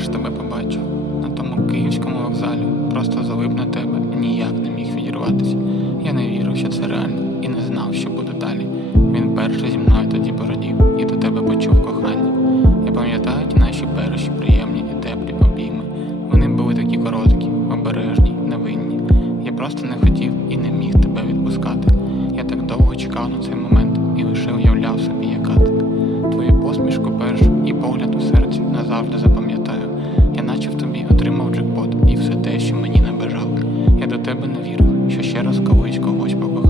вперше тебе побачив на тому київському вокзалі, просто залип на тебе ніяк не міг відірватися. Я не вірив, що це реально, і не знав, що буде далі. Він перший зі мною тоді порадів і до тебе почув кохання. Я пам'ятаю ті наші перші приємні і теплі обійми. Вони були такі короткі, обережні, невинні. Я просто не хотів і не міг тебе відпускати. Я так довго чекав на цей Pójdź kogoś, po kochaniu.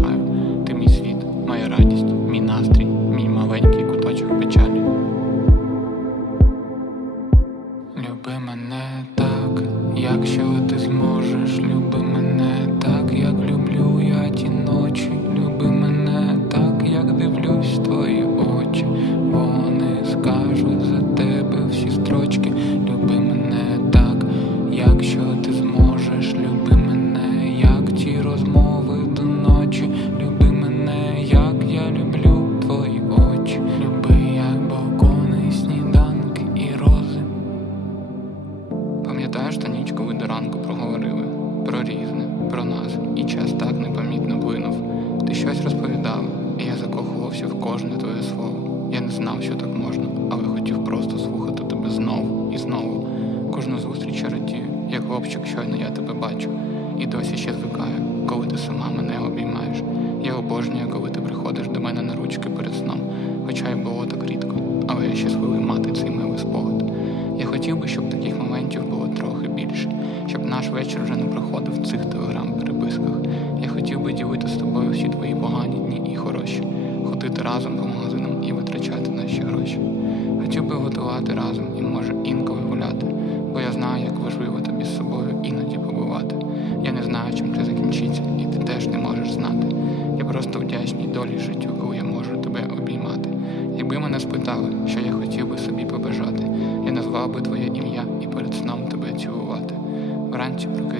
Час так непомітно плинув. Ти щось розповідала, і я закохувався в кожне твоє слово. Я не знав, що так можна, але хотів просто слухати тебе знову і знову. Кожну зустріч я радію, як хлопчик, щойно я тебе бачу, і досі ще звикаю, коли ти сама мене обіймаєш. Я обожнюю, коли ти приходиш до мене на ручки перед сном, хоча й було так рідко, але я щасливий мати цей милий спогад. Я хотів би, щоб таких моментів було трохи більше, щоб наш вечір вже не проходив цих телеграм-переписках. Я хотів би ділити з тобою всі твої погані дні і хороші, ходити разом по магазинам і витрачати наші гроші. Хотів би готувати разом і може інколи гуляти, бо я знаю, як важливо тобі з собою іноді побувати. Я не знаю, чим це закінчиться, і ти теж не можеш знати. Я просто вдячний долі життю, коли я можу тебе обіймати. Якби мене спитали, що я хотів би собі побажати, я назвав би твоє ім'я і перед сном тебе цілувати. Вранці прокинутись,